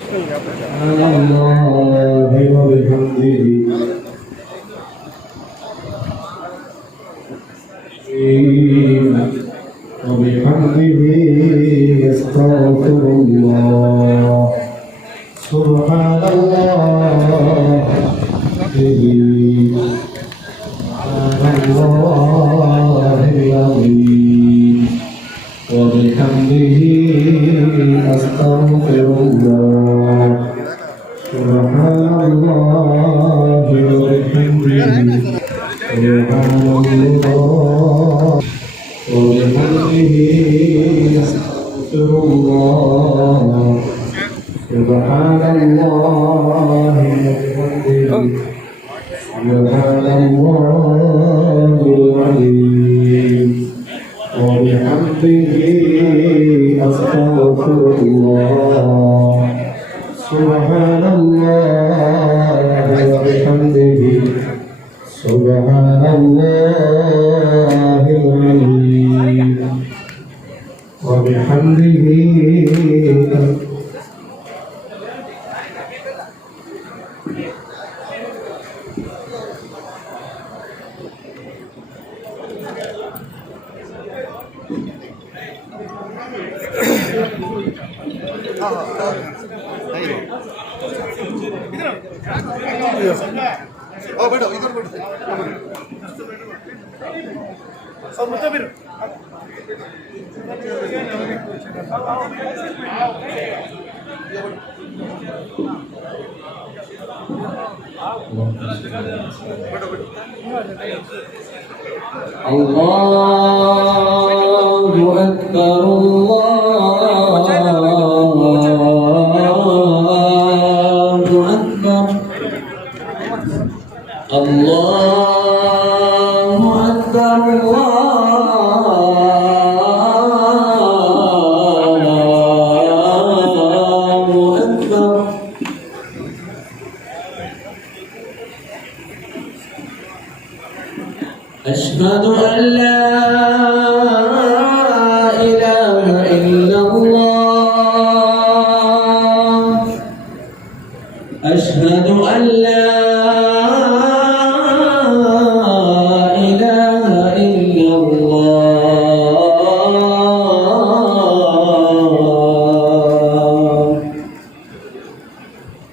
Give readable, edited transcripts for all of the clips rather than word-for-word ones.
سبحان الله وبحمده أستغفر الله سبحان الله العظيم وبحمده أستغفر الله سبحان الله وبحمده سبحان الله وبحمده أستغفر الله سبحان الله وبحمده سبحان الله العظيم وبحمده أستغفر الله سبحان الله وبحمده سبحان الله العظيم وبحمده बैठो इधर बैठो सब मुझे फिर الله أكبر الله أكبر الله أكبر الله أكبر أشهد أن لا إله إلا الله أشهد أن لا إله إلا الله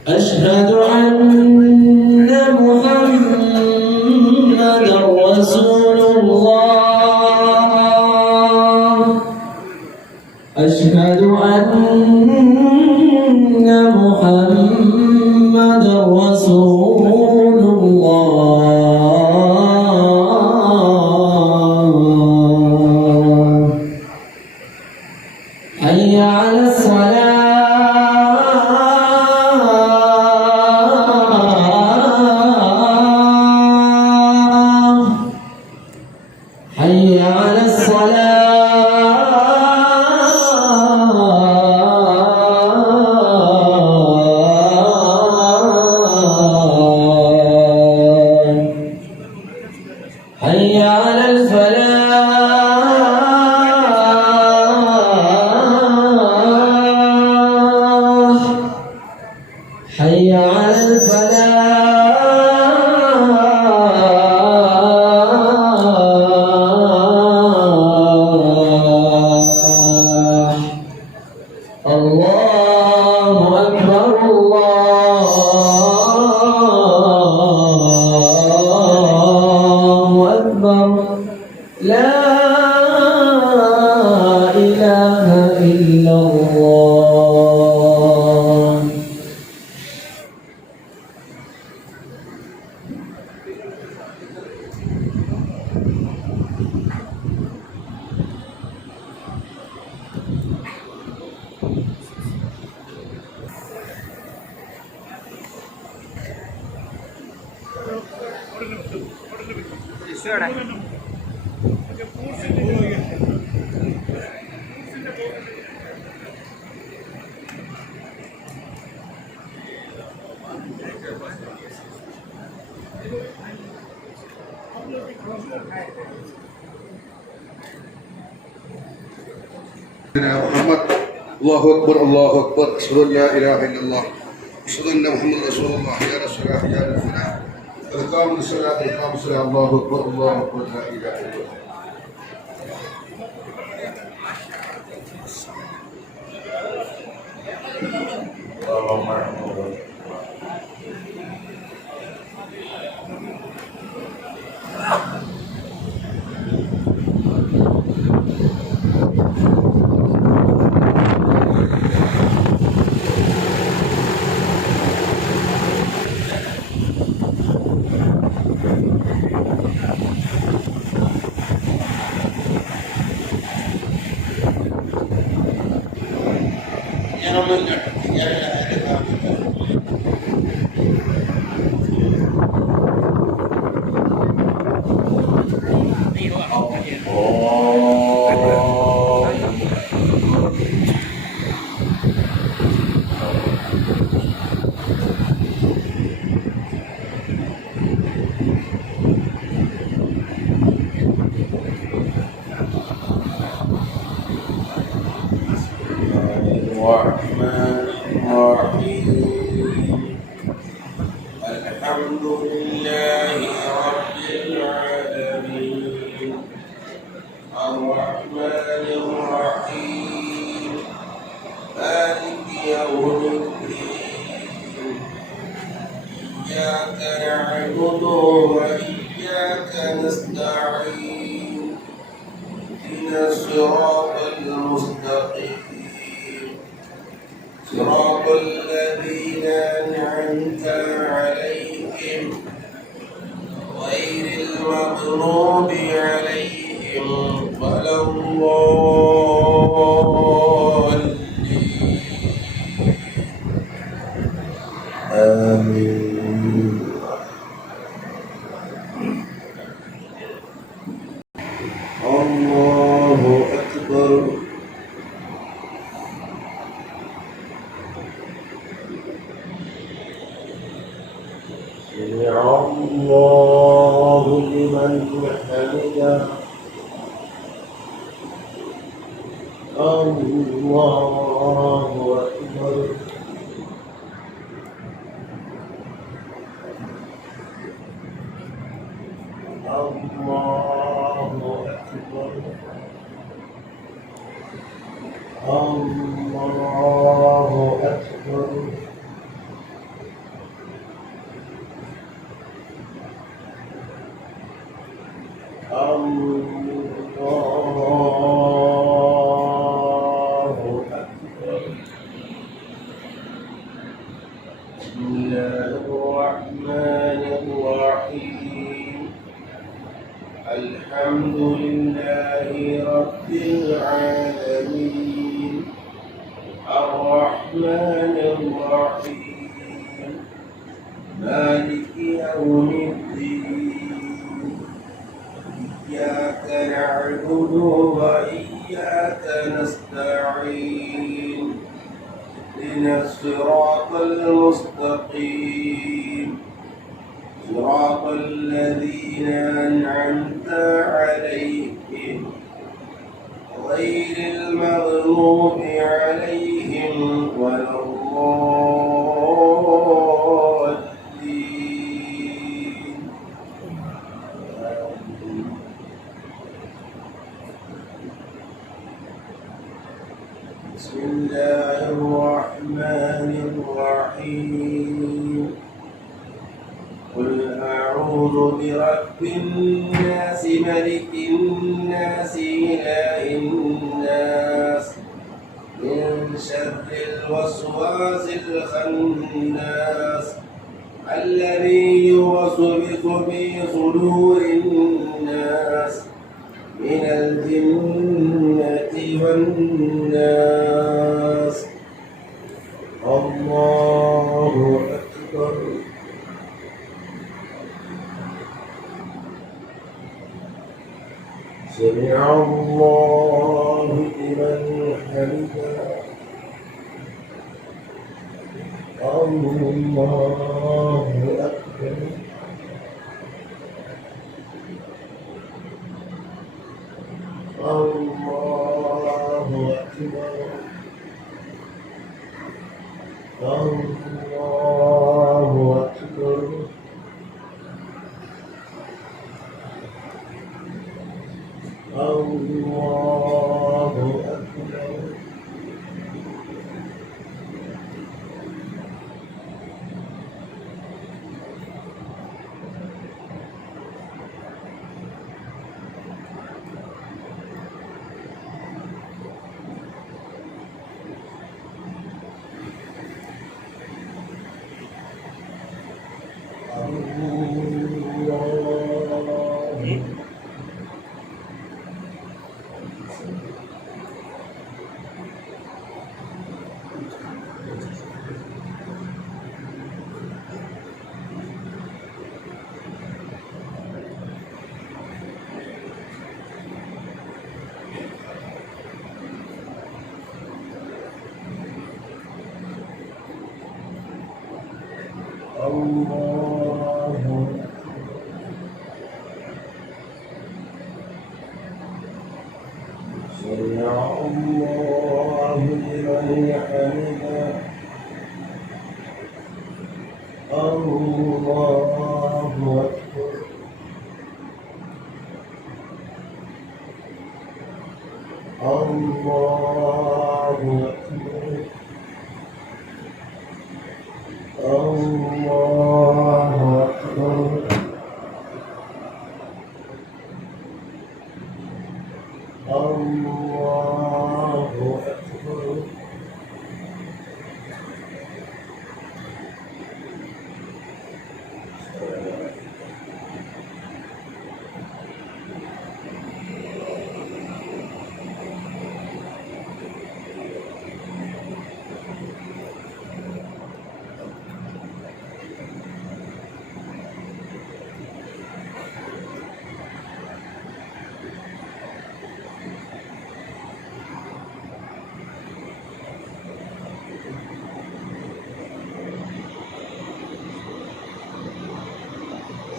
أشهد أن محمدا رسول الله أشهد أن محمدا رسول الله حي على الصلاة حي على الصلاة حي على الفلاح حي على الفلاح الله أكبر الله أكبر لا إله إلا الله محمد الله أكبر الله أكبر أشهد أن لا إله إلا الله أشهد أن محمد رسول الله يا رسول الله يا رسول الله إقام الصلاة إقام الصلاة الله أكبر الله أكبر لا إله إلا الله الرحمن الرحيم الحمد لله رب العالمين الرحمن الرحيم مالك يوم الدين إياك نعبد وإياك نستعين اهدنا الصراط المستقيم صراط الذين أنعمت عليهم غير المغضوب عليهم ولا الضالين آمين الله أكبر سمع الله لمن حمده الله أكبر الله أكبر الله أكبر الله أكبر بسم الله الرحمن الرحيم الحمد لله رب العالمين الرحمن الرحيم مالك يوم الدين إياك نعبد وإياك نستعين اهدنا الصراط المستقيم صراط الذين أنعمت عليهم غير المغضوب عليهم ولا الضالين بسم الله الرحمن الرحيم قل أعوذ برب الناس ملك الناس إله الناس من شر الوسواس الخناس الذي يوسوس في صدور الناس من الجنة والناس الله أكبر سمع الله لمن حمده الله أكبر الله أكبر الله أكبر الله أكبر سمع الله لمن حمده الله أكبر الله أكبر الله أكبر الله أكبر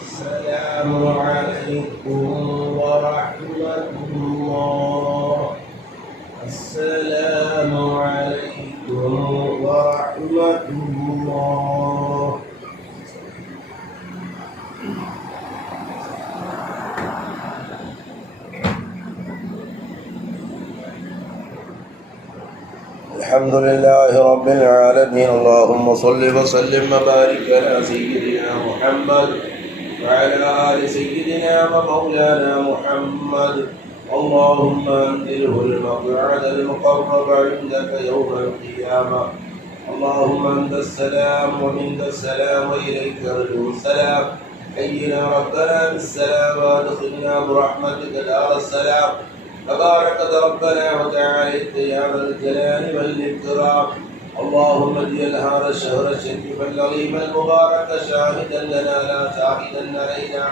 السلام عليكم ورحمة الله السلام عليكم ورحمة الله الحمد لله رب العالمين اللهم صل وسلم وبارك على سيدنا محمد وعلى آل سيدنا ومولانا محمد اللهم أنزله المقعد المقرب عندك يوم القيامة اللهم أنت السلام ومنك السلام وإليك يرجع السلام حينا ربنا بالسلام وادخلنا برحمتك دار السلام تبارك ربنا وتعالى يا ذا الجلال والإكرام اللهم اجعل هذا الشهر الشريف العظيم المبارك شاهدا لنا لا شاهدا علينا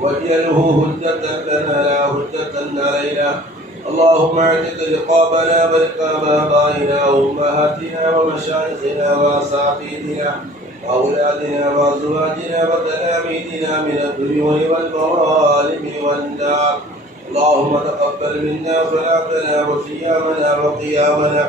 واجعله هجة لنا لا هجة علينا اللهم اعتق رقابنا ورقاب آبائنا وأمهاتنا ومشايخنا وأساتذتنا وأولادنا وأزواجنا وتلاميذنا من الديون والمظالم والنار اللهم تقبل منا صلاتنا وصيامنا وقيامنا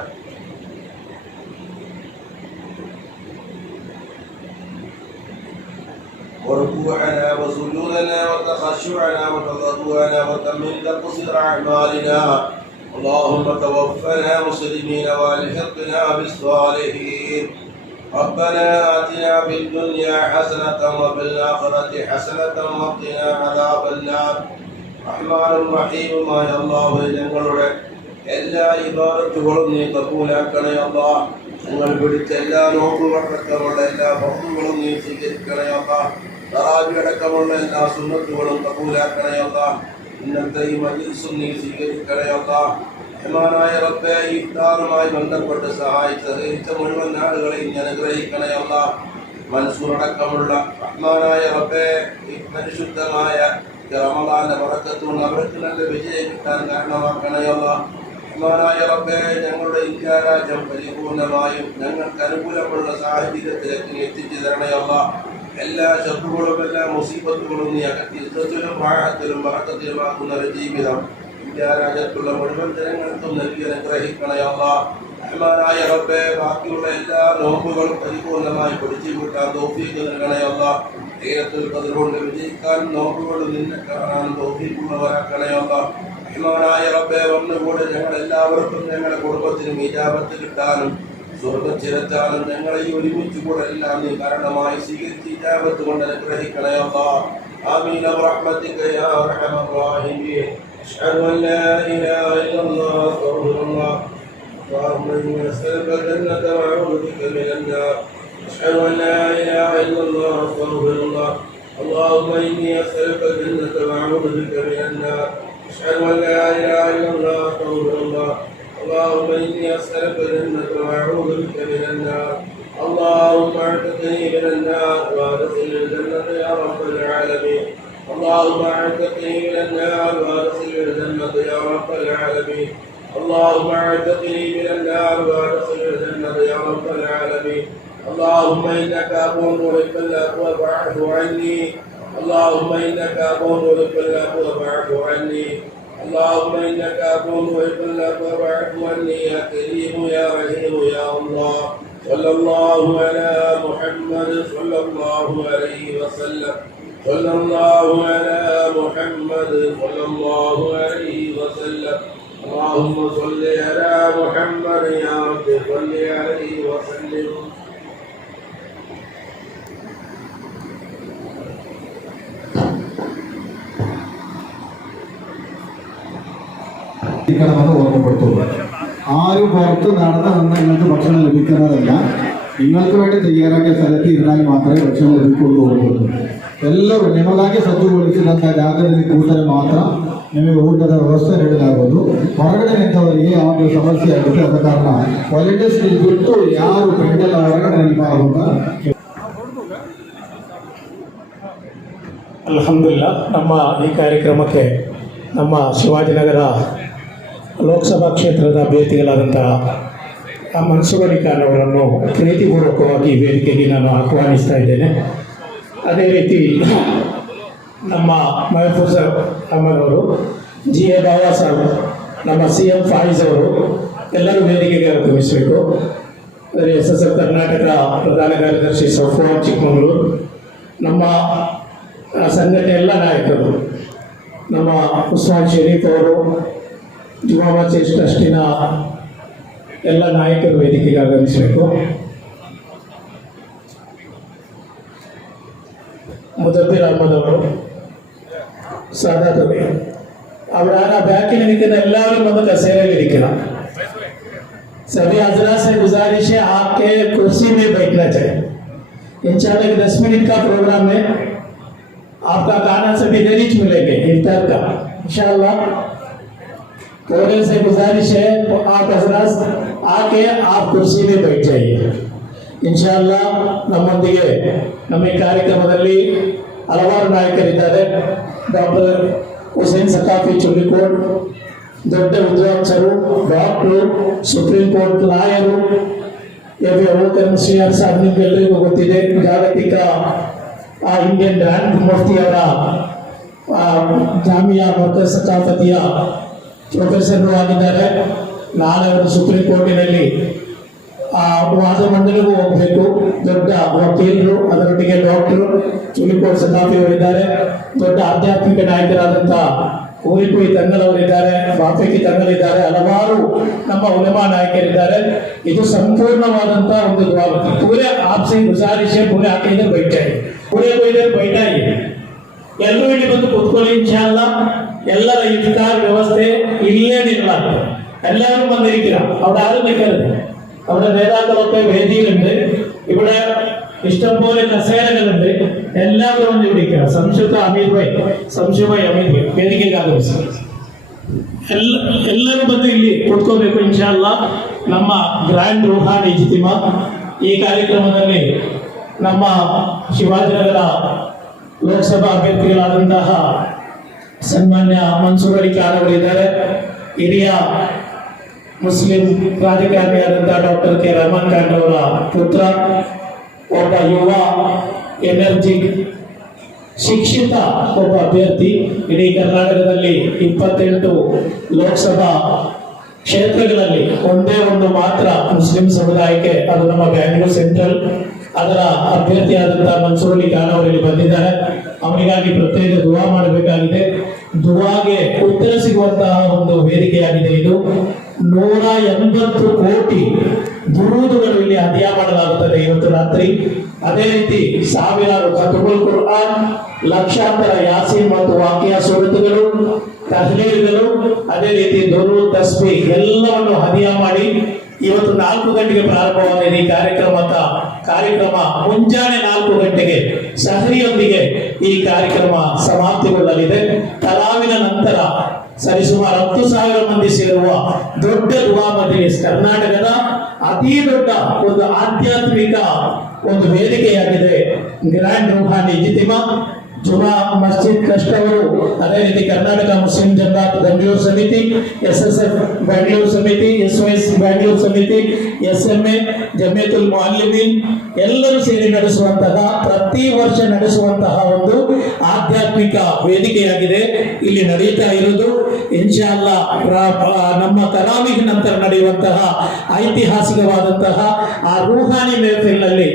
وركوعنا وسجودنا وتخشعنا وتضرعنا وتمن تقصير أعمالنا اللهم توفنا مسلمين والحقنا بالصالحين ربنا آتنا في الدنيا حسنة وفي الآخرة حسنة وقنا عذاب النار റഹ്മാനും റഹീമുമായ അല്ലാഹുവേ ഞങ്ങളുടെ എല്ലാ ഇബാദത്തുകളും നീ കബൂലാക്കണേ അല്ലാഹ് ഞങ്ങൾ പിടിച്ച എല്ലാ നോമ്പുകളടക്കമുള്ള എല്ലാ ഫർളുകളും നീ സ്വീകരിക്കണേ അല്ലാഹ് തറാവീഹ് അടക്കമുള്ള എല്ലാ സുന്നത്തുകളും കബൂലാക്കണേ അല്ലാഹ് ഇന്നത്തെ ഈ മജ്ലിസും നീ സ്വീകരിക്കണേ അല്ലാഹ് റഹ്മാനായ റബ്ബേ ഈ ഇഫ്താറുമായി ബന്ധപ്പെട്ട് സഹായിച്ച മുഴുവൻ ആളുകളെയും നീ അനുഗ്രഹിക്കണേ അല്ലാഹ് മൻസൂർ അടക്കമുള്ള റഹ്മാനായ റബ്ബേ ഈ പരിശുദ്ധമായ റമളാന്റെ ബറക്കത്തുകൊണ്ട് അവർക്ക് നല്ല വിജയം കിട്ടാൻ കാരണമാക്കണേ അല്ലാഹ് റഹ്മാനായ റബ്ബേ ഞങ്ങളുടെ ഇന്ത്യ രാജ്യം പരിപൂർണമായും ഞങ്ങൾക്ക് അനുകൂലമുള്ള സാഹചര്യത്തിലേക്ക് നീ എത്തിച്ചു തരണേ അല്ലാഹ് എല്ലാ ശത്രുക്കളും എല്ലാ മുസീബത്തുകളും നീ അകറ്റി ഇസ്സത്തിലും റാഹത്തിലും ബറക്കത്തിലുമാക്കുന്ന ഒരു ജീവിതം ഇന്ത്യ രാജ്യത്തുള്ള മുഴുവൻ ജനങ്ങൾക്കും നൽകി അനുഗ്രഹിക്കണേ അല്ലാഹ് റഹ്മാനായ റബ്ബേ, ബാക്കിയുള്ള എല്ലാ നോമ്പുകളും പരിപൂർണമായി പിടിച്ചു കൂട്ടാൻ തൗഫീഖ് നൽകണേ അല്ലാ. ലൈലത്തുൽ ഖദ്ർ കൊണ്ട് വിജയിക്കാനും നോമ്പുകൾ നിന്നെ കാണാൻ തൗഫീഖുള്ളവരാക്കണേ അല്ലാ. റഹ്മാനായ റബ്ബേ, ഒന്നുകൂടെ ഞങ്ങളെല്ലാവർക്കും ഞങ്ങളുടെ കുടുംബത്തിനും ഇജാബത്ത് കിട്ടാനും സ്വർഗ്ഗത്തിലെത്താനും ഞങ്ങളെ ഈ ഒരുമിച്ച് കൂടെ എല്ലാം നീ കാരണമായി സ്വീകരിച്ച് ഇജാബത്ത് കൊണ്ട് അനുഗ്രഹിക്കണേ അല്ലാ. ആമീൻ ബിറഹ്മതിക യാ അർഹമർ റഹീമീൻ. അഷ്ഹദു അൻ ലാ ഇലാഹ ഇല്ലല്ലാഹ് അസ്തഗ്ഫിറുല്ലാഹ് اللهم إني أسألك الجنة وأعوذ بك من النار. أشهد أن لا إله إلا الله أستغفر الله. اللهم إني أسألك الجنة وأعوذ بك من النار. أشهد أن لا إله إلا الله أستغفر الله. اللهم إني أسألك الجنة وأعوذ بك من النار. اللهم اعتقني من النار وادخلني الجنة يا رب العالمين. اللهم اعتقني من النار وادخلني الجنة يا رب العالمين. اللهم اعتقني من النار وادخلني الجنة يا رب العالمين. اللهم إنك عفو تحب العفو فاعف عني. اللهم إنك عفو تحب العفو فاعف عني. اللهم إنك عفو تحب العفو فاعف عني يا كريم يا رحيم يا الله. صلى الله على محمد صلى الله عليه وسلم. صلى الله على محمد صلى الله عليه وسلم. اللهم صل على محمد يا رب صل عليه وسلم. ഓർമ്മപ്പെടുത്തുള്ളൂ. ആരും പുറത്ത് നടന്നു നിന്ന് നിങ്ങൾക്ക് ഭക്ഷണം ലഭിക്കുന്നതല്ല. നിങ്ങൾക്ക് വേണ്ടി തയ്യാറാക്കിയ സ്ഥലത്ത് ഇരുന്നാൽ മാത്രമേ ಭಕ್ಷಣ ಲಭಿಕೊಳ್ಳುವುದು ಹೋಗುವುದು. ಎಲ್ಲರೂ ನಿಮಗಾಗಿ ಸಜ್ಜುಗೊಳಿಸಿದಂಥ ಜಾಗದಲ್ಲಿ ಕೂತರೆ ಮಾತ್ರ ನಿಮಗೆ ಊಟದ ವ್ಯವಸ್ಥೆ ನೀಡಲಾಗುವುದು. ಹೊರಗಡೆ ನಿಂತವರಿಗೆ ಯಾವುದು ಸಮಸ್ಯೆ ಆಗುತ್ತೆ. ಆದ ಕಾರಣ ವಾಲಂಟಿಯರ್ಸ್ ಬಿಟ್ಟು ಯಾರು ಪೆಂಡಲ್ ಹೊರಗಡೆ ನಿಲ್ಬಾರ್ದು. ಅಲ್ಹಮ್ದುಲಿಲ್ಲಾ, ನಮ್ಮ ಈ ಕಾರ್ಯಕ್ರಮಕ್ಕೆ ನಮ್ಮ ಶಿವಾಜಿನಗರ ಲೋಕಸಭಾ ಕ್ಷೇತ್ರದ ಅಭ್ಯರ್ಥಿಗಳಾದಂತಹ ಮನ್ಸೂರ್ ಅಲಿ ಖಾನ್ ಅವರನ್ನು ಪ್ರೀತಿಪೂರ್ವಕವಾಗಿ ವೇದಿಕೆಗೆ ನಾನು ಆಹ್ವಾನಿಸ್ತಾ ಇದ್ದೇನೆ. ಅದೇ ರೀತಿ ನಮ್ಮ ಮಹಫೂಜ್ ಅಹಮದ್ ಅವರು, ಜಿ ಎ ಬಾಬಾ ಸಾಹೇಬ್, ನಮ್ಮ CM ಫಾಯಿಜ್ ಅವರು ಎಲ್ಲರೂ ವೇದಿಕೆಗೆ ಆಗಮಿಸಬೇಕು. ಅದೇ SSF ಕರ್ನಾಟಕ ಪ್ರಧಾನ ಕಾರ್ಯದರ್ಶಿ ಸಫ್ವಾನ್ ಚಿಕ್ಕಮಗಳೂರು, ನಮ್ಮ ಸಂಘಟನೆ ಎಲ್ಲ ನಾಯಕರು, ನಮ್ಮ ಉಸ್ಮಾನ್ ಶರೀಫ್ ಅವರು, ಜುಮಾ ಮಸ್ಜಿದ್ ಟ್ರಸ್ಟಿನ ಎಲ್ಲ ನಾಯಕರು ವೇದಿಕೆಗೆ ಆಗಮಿಸಬೇಕು. മുദബ്ബിർ അഹമ്മദ് ಅವರು, സാദാത്ത് അവിടെ ആ ബാക്കിൽ നിൽക്കുന്ന എല്ലാവരും വന്ന് കസേരയിൽ ഇരിക്കണം. सभी हजरात से गुजारिश है आपके कुर्सी में बैठना चाहिए. इंशाल्लाह 10 मिनट का प्रोग्राम है. आपका खाना सभी इधर ही मिलेंगे इफ्तार का इंशाल्लाह. थोड़े से गुजारिश है आप हजरात आके आप कुर्सी में बैठ जाइए इंशाल्लाह. ನಮ್ಮೊಂದಿಗೆ ನಮ್ಮ ಈ ಕಾರ್ಯಕ್ರಮದಲ್ಲಿ ಹಲವಾರು ನಾಯಕರಿದ್ದಾರೆ. ಡಾಕ್ಟರ್ ಹುಸೇನ್ ಸಕಾಫಿ ಚುಳ್ಳಿಕೋಡ್, ದೊಡ್ಡ ವಿದ್ವಾಂಸರು, doctor, supreme court lawyer, A B. Abubakar Musliyar Saheb ನಿಮ್ಗೆಲ್ಲರಿಗೂ ಗೊತ್ತಿದೆ. ಜಾಗತಿಕ ಇಂಡಿಯನ್ ಗ್ರ್ಯಾಂಡ್ ಮುಫ್ತಿ ಅವರ ಜಾಮಿಯಾ ಮರ್ಕಜ್ ಸಕಾಫತಿಯ ಪ್ರೊಫೆಸರ್ ಆಗಿದ್ದಾರೆ. ನಾಳೆ ಅವರು ಸುಪ್ರೀಂ ಕೋರ್ಟಿನಲ್ಲಿ ವಾದ ಮಂಡಳಿಗೂ ಹೋಗಬೇಕು. ದೊಡ್ಡ ವಕೀಲರು, ಅದರೊಟ್ಟಿಗೆ ಡಾಕ್ಟರು ಚುಳಿಕೋಡ್ ಸಕಾಫಿ ಅವರಿದ್ದಾರೆ. ದೊಡ್ಡ ಆಧ್ಯಾತ್ಮಿಕ ನಾಯಕರಾದಂಥ ಊರಿಕುಯಿ ತಂಗಲವರಿದ್ದಾರೆ, ಬಾಪೇಕಿ ತಂಗಲಿದ್ದಾರೆ, ಹಲವಾರು ನಮ್ಮ ಉಲಮಾ ನಾಯಕರಿದ್ದಾರೆ. ಇದು ಸಂಪೂರ್ಣವಾದಂಥ ಒಂದು ದ್ವಾವತಿ. ಪೂರೆ ಆಪ್ಸಿ ಗುಜಾರಿಶೆ ಪೂರೆ ಆಕೆ ಇದ್ರೆ ಬೈಠಾಯಿ, ಪೂರೆ ಕೊಯ್ದರೆ ಬೈಠಾಯಿ. ಎಲ್ಲರೂ ಇಲ್ಲಿ ಬಂದು ಕೂತ್ಕೊಳ್ಳಿ ಇನ್ಶಾಲ್ಲ. ಎಲ್ಲರ ಇಫ್ತಾರ್ ವ್ಯವಸ್ಥೆ ഇല്ലേ നിങ്ങളാണ്. എല്ലാവരും വന്നിരിക്കുക. അവിടെ ആരും നിൽക്കരുത്. അവിടെ നേതാക്കളൊക്കെ വേദിയിലുണ്ട്. ഇവിടെ ഇഷ്ടംപോലെ കസേരകളുണ്ട്. എല്ലാവരും ഒന്ന് വിളിക്കുക. സംശുദ്ധ അമീർ ഭായ്, ಸಂಶುಭಾಯ್ ಅಮೀರ್ ಭಾಯ್ ವೇದಿಕೆಗೆ ಆಗಮಿಸಿ. ಎಲ್ಲರೂ ಬಂದು ಇಲ್ಲಿ ಕೂತ್ಕೋಬೇಕು ಇನ್ಶಾಲ್ಲಾ. ನಮ್ಮ ಗ್ರ್ಯಾಂಡ್ ರೂಹಾನಿ ಇಜ್ತಿಮಾ ಈ ಕಾರ್ಯಕ್ರಮದಲ್ಲಿ ನಮ್ಮ ಶಿವಾಜಿನಗರ ಲೋಕಸಭಾ ಅಭ್ಯರ್ಥಿಗಳಾದಂತಹ ಸನ್ಮಾನ್ಯ ಮನ್ಸೂರ್ ಅಲಿ ಖಾನ್ ಅವರಿದ್ದಾರೆ. ಹಿರಿಯ ಮುಸ್ಲಿಂ ರಾಜಕಾರಣಿಯಾದಂತಹ ಡಾಕ್ಟರ್ ಕೆ ರಹಮಾನ್ ಖಾನ್ ಅವರ ಪುತ್ರ, ಒಬ್ಬ ಯುವ ಎನರ್ಜಿ ಶಿಕ್ಷಿತ ಒಬ್ಬ ಅಭ್ಯರ್ಥಿ. ಇಡೀ ಕರ್ನಾಟಕದಲ್ಲಿ 28 ಲೋಕಸಭಾ ಕ್ಷೇತ್ರಗಳಲ್ಲಿ ಒಂದೇ ಒಂದು ಮಾತ್ರ ಮುಸ್ಲಿಂ ಸಮುದಾಯಕ್ಕೆ, ಅದು ನಮ್ಮ ಬ್ಯಾಂಗ್ಳೂರ್ ಸೆಂಟ್ರಲ್, ಅದರ ಅಭ್ಯರ್ಥಿಯಾದಂತಹ ಮನ್ಸೂರ್ ಅಲಿ ಖಾನ್ ಅವರಿಗೆ ಬಂದಿದ್ದಾರೆ. ಅವರಿಗಾಗಿ ಪ್ರತ್ಯೇಕ ದುವಾ ಮಾಡಬೇಕಾಗಿದೆ. ದುವಾಗೆ ಉತ್ತರ ಸಿಗುವಂತಹ ಒಂದು ವೇದಿಕೆಯಾಗಿದೆ ಇದು. 180 ಕೋಟಿ ದುರೂದುಗಳು ಇಲ್ಲಿ ಹದಿಯಾ ಮಾಡಲಾಗುತ್ತದೆ ಇವತ್ತು ರಾತ್ರಿ. ಅದೇ ರೀತಿ ಸಾವಿರಾರು ಖತುಬುಲ್ ಕುರ್ಆನ್, ಲಕ್ಷಾಂತರ ಯಾಸೀನ್ ಮತ್ತು ವಾಕ್ಯ ಸೂರತುಗಳು, ತಹ್ಲೀಲ್ಗಳು, ಅದೇ ರೀತಿ ದುರೂದ್, ತಸ್ಬೀಹ್ ಎಲ್ಲವನ್ನು ಹದಿಯಾ ಮಾಡಿ ಇವತ್ತು 4 ಗಂಟೆಗೆ ಪ್ರಾರಂಭವಾದ ಈ ಕಾರ್ಯಕ್ರಮ ಮುಂಜಾನೆ 4 ಗಂಟೆಗೆ ಸಹರಿಯೊಂದಿಗೆ ಈ ಕಾರ್ಯಕ್ರಮ ಸಮಾಪ್ತಿಗೊಳ್ಳಲಿದೆ. ತಲಾವಿನ ನಂತರ ಸರಿಸುಮಾರು 10,000 ಮಂದಿ ಸೇರುವ ದೊಡ್ಡ ದುವಾ ಮಜ್ಲಿಸ್, ಕರ್ನಾಟಕದ ಅತಿ ದೊಡ್ಡ ಒಂದು ಆಧ್ಯಾತ್ಮಿಕ ಒಂದು ವೇದಿಕೆಯಾಗಿದೆ ಗ್ರ್ಯಾಂಡ್ ರೂಹಾನಿ ಇಜ್ತಿಮಾ. ಜುಮಾ ಮಸ್ಜಿದ್ ಟ್ರಸ್ಟ್ ಅವರು, ಅದೇ ರೀತಿ ಕರ್ನಾಟಕ ಮುಸ್ಲಿಂ ಜಮಾತ್ ಬೆಂಗಳೂರು ಸಮಿತಿ, SSF ಬೆಂಗಳೂರು ಸಮಿತಿ, SOS ಬೆಂಗಳೂರು ಸಮಿತಿ, SMA ಜಮಿಯತುಲ್ ಮುಅಲ್ಲಿಮೀನ್ ಎಲ್ಲರೂ ಸೇರಿ ನಡೆಸುವಂತಹ, ಪ್ರತಿ ವರ್ಷ ನಡೆಸುವಂತಹ ಒಂದು ಆಧ್ಯಾತ್ಮಿಕ ವೇದಿಕೆಯಾಗಿದೆ ಇಲ್ಲಿ ನಡೀತಾ ಇರುವುದು. ಇನ್ಶಾಅಲ್ಲಾ ನಮ್ಮ ತರಾವಿಹ್ ನಂತರ ನಡೆಯುವಂತಹ ಐತಿಹಾಸಿಕವಾದಂತಹ ಆ ರೂಹಾನಿ ಮೆಹಫಿಲ್ನಲ್ಲಿ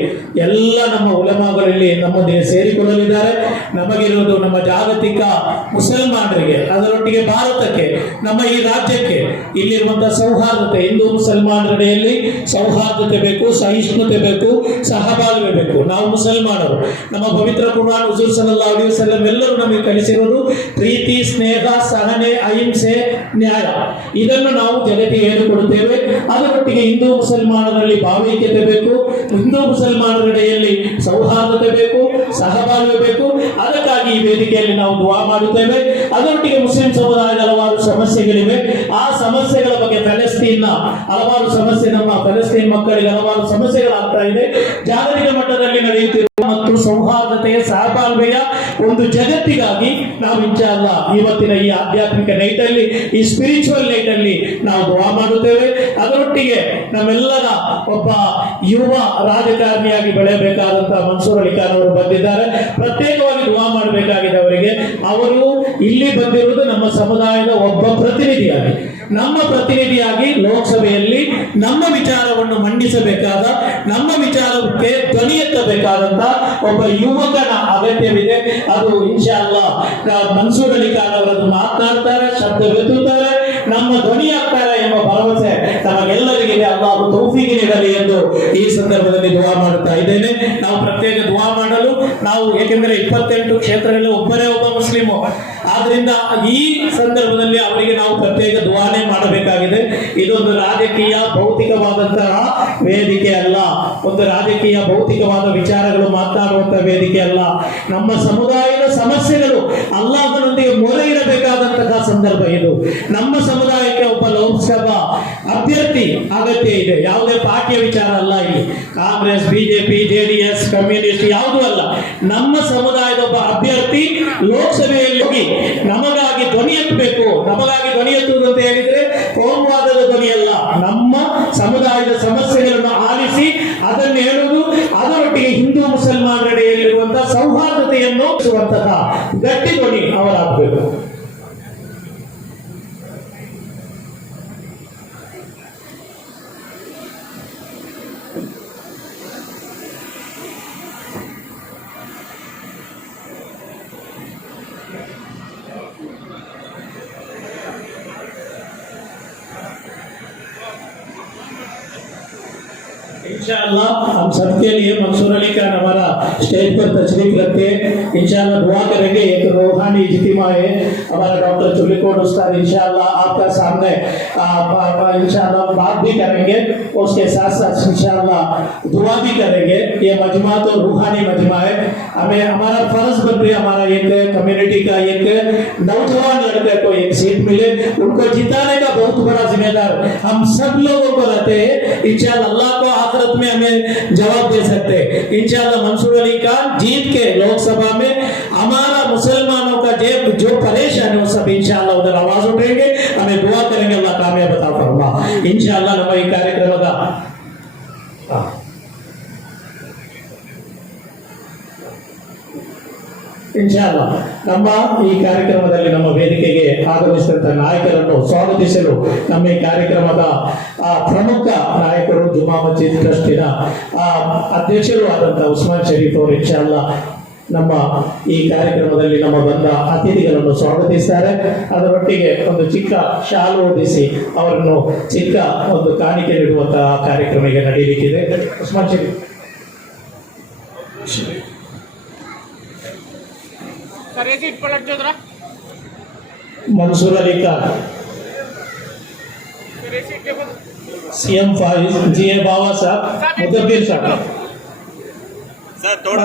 ಎಲ್ಲ ನಮ್ಮ ಉಲಮಾಗಳಲ್ಲಿ ನಮ್ಮೊಂದಿಗೆ ಸೇರಿಕೊಳ್ಳಲಿದ್ದಾರೆ. ನಮಗಿರುವುದು ನಮ್ಮ ಜಾಗತಿಕ ಮುಸಲ್ಮಾನರಿಗೆ, ಅದರೊಟ್ಟಿಗೆ ಭಾರತಕ್ಕೆ, ನಮ್ಮ ಈ ರಾಜ್ಯಕ್ಕೆ ಇಲ್ಲಿರುವಂತಹ ಸೌಹಾರ್ದತೆ, ಹಿಂದೂ ಮುಸಲ್ಮಾನರೆಡೆಯಲ್ಲಿ ಸೌಹಾರ್ದತೆ ಬೇಕು, ಸಹಿಷ್ಣುತೆ ಬೇಕು, ಸಹಬಾಳ್ವೆ ಬೇಕು. ನಾವು ಮುಸಲ್ಮಾನರು, ನಮ್ಮ ಪವಿತ್ರ ಕುರ್ಆನ್ ಹುಜೂರ್ ಸಲ್ಲಲ್ಲಾಹು ಅಲೈಹಿ ವಸಲ್ಲಂ ಎಲ್ಲರೂ ನಮಗೆ ಕಲಿಸಿರುವುದು ಪ್ರೀತಿ, ಸ್ನೇಹ, ಸಹನೆ, ಅಹಿಂಸೆ, ನ್ಯಾಯ. ಇದನ್ನು ನಾವು ಜಗತ್ತಿಗೆ ಹೇಳಿಕೊಡುತ್ತೇವೆ. ಅದರೊಟ್ಟಿಗೆ ಹಿಂದೂ ಮುಸಲ್ಮಾನರಲ್ಲಿ ಭಾವೈಕ್ಯತೆ ಬೇಕು, ಹಿಂದೂ ಮುಸಲ್ಮಾನರೆಡೆಯಲ್ಲಿ ಸೌಹಾರ್ದತೆ ಬೇಕು, ಸಹಬಾಳ್ವೆ ಬೇಕು. ಅದಕ್ಕಾಗಿ ಈ ವೇದಿಕೆಯಲ್ಲಿ ನಾವು ದುವಾ ಮಾಡುತ್ತೇವೆ. ಅದರೊಟ್ಟಿಗೆ ಮುಸ್ಲಿಂ ಸಮುದಾಯದ ಹಲವಾರು ಸಮಸ್ಯೆಗಳಿವೆ. ಆ ಸಮಸ್ಯೆಗಳ ಬಗ್ಗೆ ಫಲಸ್ತೀನ್ನ ಹಲವಾರು ಸಮಸ್ಯೆ, ನಮ್ಮ ಫಲಸ್ತೀನ್ ಮಕ್ಕಳಿಗೆ ಹಲವಾರು ಸಮಸ್ಯೆಗಳಾಗ್ತಾ ಇದೆ. ಜಾಗತಿಕ ಮಟ್ಟದಲ್ಲಿ ನಡೆಯುತ್ತಿರುವ ಮತ್ತು ಸೌಹಾರ್ದತೆಯ, ಸಹಬಾಳ್ವೆಯ ಒಂದು ಜಗತ್ತಿಗಾಗಿ ನಾವು ಇನ್ಶಾಅಲ್ಲಾ ಇವತ್ತಿನ ಈ ಆಧ್ಯಾತ್ಮಿಕ ನೈಟ್ ಅಲ್ಲಿ, ಈ ಸ್ಪಿರಿಚುವಲ್ ನೈಟ್ ಅಲ್ಲಿ ನಾವು ದುವಾ ಮಾಡುತ್ತೇವೆ. ಅದರೊಟ್ಟಿಗೆ ನಮ್ಮೆಲ್ಲರ ಒಬ್ಬ ಯುವ ರಾಜಕಾರಣಿಯಾಗಿ ಬೆಳೆಯಬೇಕಾದಂತಹ ಮನ್ಸೂರ್ ಅಲಿ ಖಾನ್ ಅವರು ಬಂದಿದ್ದಾರೆ. ಪ್ರತ್ಯೇಕವಾಗಿ ದುವಾ ಮಾಡಬೇಕಾಗಿದೆ ಅವರಿಗೆ. ಅವರು ಇಲ್ಲಿ ಬಂದಿರುವುದು ನಮ್ಮ ಸಮುದಾಯದ ಒಬ್ಬ ಪ್ರತಿನಿಧಿಯಾಗಿ, ನಮ್ಮ ಪ್ರತಿನಿಧಿಯಾಗಿ ಲೋಕಸಭೆಯಲ್ಲಿ ನಮ್ಮ ವಿಚಾರವನ್ನು ಮಂಡಿಸಬೇಕಾದ, ನಮ್ಮ ವಿಚಾರಕ್ಕೆ ಧ್ವನಿ ಎತ್ತಬೇಕಾದಂತ ಒಬ್ಬ ಯುವಕನ ಅಗತ್ಯವಿದೆ. ಅದು ಇನ್ಶಾಅಲ್ಲಾ ಮನ್ಸೂರ್ ಅಲಿ ಖಾನ್ ಅವರನ್ನು ಮಾತನಾಡ್ತಾರೆ, ಶಬ್ದವೆತ್ತುತ್ತಾರೆ, ನಮ್ಮ ಧ್ವನಿ ಆಗ್ತಾರೆ ಎಂಬ ಭರವಸೆ ನಮಗೆಲ್ಲರಿಗಿದೆ. ಅಲ್ಲಾಹು ತೌಫೀಕ್ ನೀಡಲಿ ಎಂದು ಈ ಸಂದರ್ಭದಲ್ಲಿ ದುವಾ ಮಾಡುತ್ತಾ ಇದ್ದೇನೆ. ನಾವು ಪ್ರತ್ಯೇಕ ದುವಾ ಮಾಡಲು ನಾವು, ಏಕೆಂದರೆ 28 ಕ್ಷೇತ್ರಗಳಲ್ಲಿ ಒಬ್ಬರೇ ಒಬ್ಬ ಮುಸ್ಲಿಮು, ಆದ್ರಿಂದ ಈ ಸಂದರ್ಭದಲ್ಲಿ ಅವರಿಗೆ ನಾವು ಪ್ರತ್ಯೇಕ ದುವಾನೆ ಮಾಡಬೇಕಾಗಿದೆ. ಇದೊಂದು ರಾಜಕೀಯ ಭೌತಿಕವಾದಂತಹ ವೇದಿಕೆ ಅಲ್ಲ, ಒಂದು ರಾಜಕೀಯ ಭೌತಿಕವಾದ ವಿಚಾರಗಳು ಮಾತನಾಡುವಂತಹ ವೇದಿಕೆ ಅಲ್ಲ. ನಮ್ಮ ಸಮುದಾಯದ ಸಮಸ್ಯೆಗಳು ಅಲ್ಲಾಹನೊಂದಿಗೆ ಮೊರೆ ಇಡಬೇಕಾದಂತಹ ಸಂದರ್ಭ ಇದು. ನಮ್ಮ ಸಮುದಾಯಕ್ಕೆ ಒಬ್ಬ ಲೋಕಸಭಾ ಅಭ್ಯರ್ಥಿ ಅಗತ್ಯ ಇದೆ. ಯಾವುದೇ ಪಾರ್ಟಿಯ ವಿಚಾರ ಅಲ್ಲ ಇಲ್ಲಿ. ಕಾಂಗ್ರೆಸ್, ಬಿಜೆಪಿ, JDS, ಕಮ್ಯುನಿಸ್ಟ್ ಯಾವುದೂ ಅಲ್ಲ. ನಮ್ಮ ಸಮುದಾಯದ ಒಬ್ಬ ಅಭ್ಯರ್ಥಿ ಲೋಕಸಭೆಯಲ್ಲಿ ಹೋಗಿ ನಮಗಾಗಿ ಧ್ವನಿ ಎತ್ತಬೇಕು. ನಮಗಾಗಿ ಧ್ವನಿ ಎತ್ತುವುದು ಅಂತ ಹೇಳಿದ್ರೆ ಕೋಮುವಾದದ ಧ್ವನಿ ಅಲ್ಲ, ನಮ್ಮ ಸಮುದಾಯದ ಸಮಸ್ಯೆಗಳನ್ನು ಆಲಿಸಿ ಅದನ್ನು ಹೇಳುವುದು, ಅದರೊಟ್ಟಿಗೆ ಹಿಂದೂ ಮುಸಲ್ಮಾನರೆಡೆಯಲ್ಲಿರುವಂತಹ ಸೌಹಾರ್ದತೆಯನ್ನು ಗಟ್ಟಿ ಧ್ವನಿ ಅವರಾಗಬೇಕು. इंशाअल्लाह हम सबके लिए मंसूर अली खान हमारा स्टेज पर तशरीफ रखते हैं। इंशाअल्लाह दुआ करेंगे। एक रूहानी इज्तिमा है, हमारा डॉक्टर चुल्लीकोट उस्ताद इंशाअल्लाह आपका सामने इंशाअल्लाह बात भी करेंगे, उसके साथ साथ इंशाअल्लाह दुआ भी करेंगे। ये मजमा तो रूहानी मजमा है। हमें हमारा फर्ज बनती है, हमारा एक कम्युनिटी का एक नौजवान लड़के को एक सीट मिले, उनको जिताने का बहुत बड़ा जिम्मेदार हम सब लोगों को रहते हैं। इंशाअल्लाह अल्लाह को आखिरत में हमें जवाब दे सकते हैं। इंशाअल्लाह मंसूर अली खान जीत के लोकसभा में हमारा मुसलमानों का जो परेशान है वो सब इंशाअल्लाह उधर आवाज उठेंगे, हमें दुआ करेंगे, अल्लाह कामयाब अता फरमा इंशाअल्लाह। ನಮ್ಮ ಈ ಕಾರ್ಯಕ್ರಮದ ಇನ್ಶಾಲ್ಲಾ ನಮ್ಮ ಈ ಕಾರ್ಯಕ್ರಮದಲ್ಲಿ ನಮ್ಮ ವೇದಿಕೆಗೆ ಆಗಮಿಸಿದಂತ ನಾಯಕರನ್ನು ಸ್ವಾಗತಿಸಲು ನಮ್ಮ ಈ ಕಾರ್ಯಕ್ರಮದ ಪ್ರಮುಖ ನಾಯಕರು ಜುಮಾ ಮಸ್ಜಿದ್ ಟ್ರಸ್ಟಿನ ಅಧ್ಯಕ್ಷರು ಆದಂತಹ ಉಸ್ಮಾನ್ ಶರೀಫ್ ಅವರು ಇನ್ಶಾಲ್ಲಾ ನಮ್ಮ ಈ ಕಾರ್ಯಕ್ರಮದಲ್ಲಿ ನಮ್ಮ ಬಂದ ಅತಿಥಿಗಳನ್ನು ಸ್ವಾಗತಿಸ್ತಾರೆ. ಅದರೊಟ್ಟಿಗೆ ಒಂದು ಚಿಕ್ಕ ಶಾಲು ಓದಿಸಿ ಅವರನ್ನು ಚಿಕ್ಕ ಒಂದು ಕಾಣಿಕೆ ನೀಡುವಂತಹ ಕಾರ್ಯಕ್ರಮ ಈಗ ನಡೆಯಲಿಕ್ಕಿದೆ. ಉಸ್ಮಾನ್ ಶರೀಫ್ मंसूर अली खान, सीएम फाइज जी ए बाबा साहब, मुदब्बिर साहब, सर थोड़ा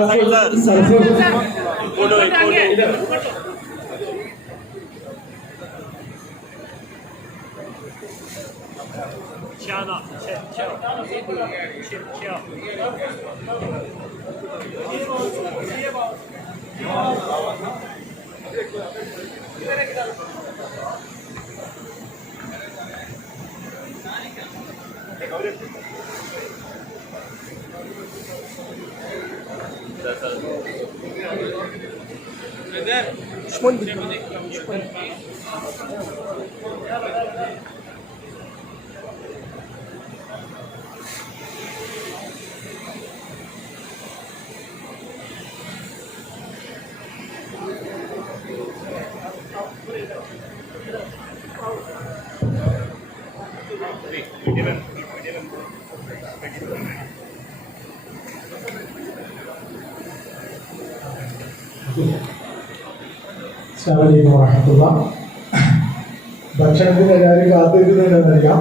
ഭക്ഷണത്തിന് എല്ലാവരും കാത്തിരിക്കുന്നുണ്ടെന്നറിയാം.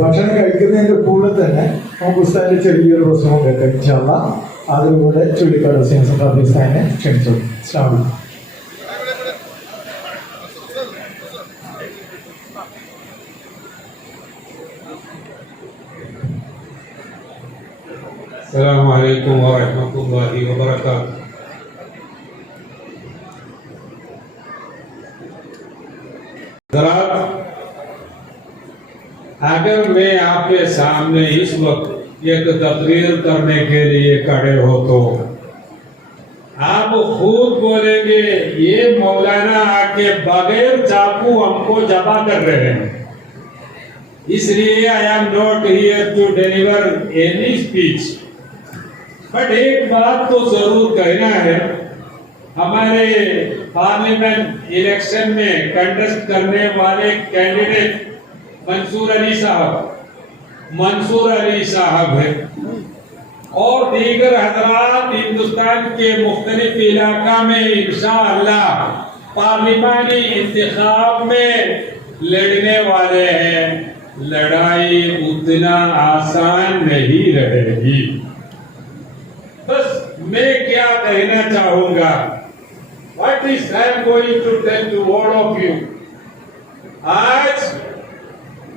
ഭക്ഷണം കഴിക്കുന്നതിൻ്റെ കൂടെ തന്നെ നമുക്ക് ഉസ്താദിൻ്റെ ചെറിയൊരു പ്രശ്നവും കേട്ടോ. ഇൻഷാല്ലാ അതിലൂടെ ചുള്ളിക്കാട് ഹുസൈൻ സഖാഫി ഉസ്താദിനെ ക്ഷണിച്ചു. അസ്സലാമു അലൈക്കും. अस्सलामु अलैकुम व रहमतुल्लाहि व बरकातुहू। अगर मैं आपके सामने इस वक्त एक तकरीर करने के लिए खड़े हो तो आप खुद बोलेंगे ये मौलाना आके बगैर चाकू हमको जबा कर रहे हैं, इसलिए I am not here to deliver any speech. But एक बात तो जरूर कहना है, हमारे पार्लियामेंट इलेक्शन में कंटेस्ट करने वाले कैंडिडेट मंसूर अली साहब है और दीगर हजरात हिंदुस्तान के मुख्तलिफ इलाका में इंशाअल्लाह पार्लिमानी इंतखाब में लड़ने वाले हैं। लड़ाई उतना आसान नहीं रहेगी। बस मैं क्या कहना चाहूंगा, What is I am going to tell to all of you? आज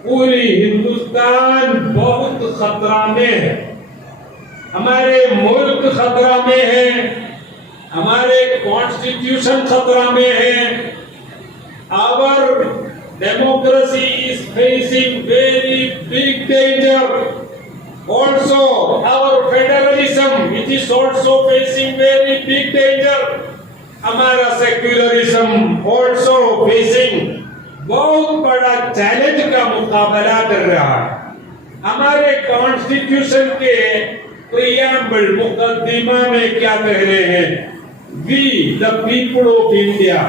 पूरी हिंदुस्तान बहुत खतरा में है, हमारे मुल्क खतरा में है, हमारे कॉन्स्टिट्यूशन खतरा में है। Our democracy is facing very big danger. Also, our federalism, which is also facing very big danger. हमारा सेक्युलरिज्म ऑल्सो फेसिंग बहुत बड़ा चैलेंज का मुकाबला कर रहा है। हमारे कॉन्स्टिट्यूशन के प्रियम्बल मुकद्दिमा में क्या कह रहे हैं? We the people of India